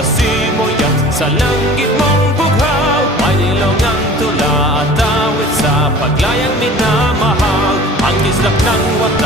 sa simoy at sa langit mong bughaw. May nilaw ng tula at awit sa paglayang minamahal. Ang kislap ng wakas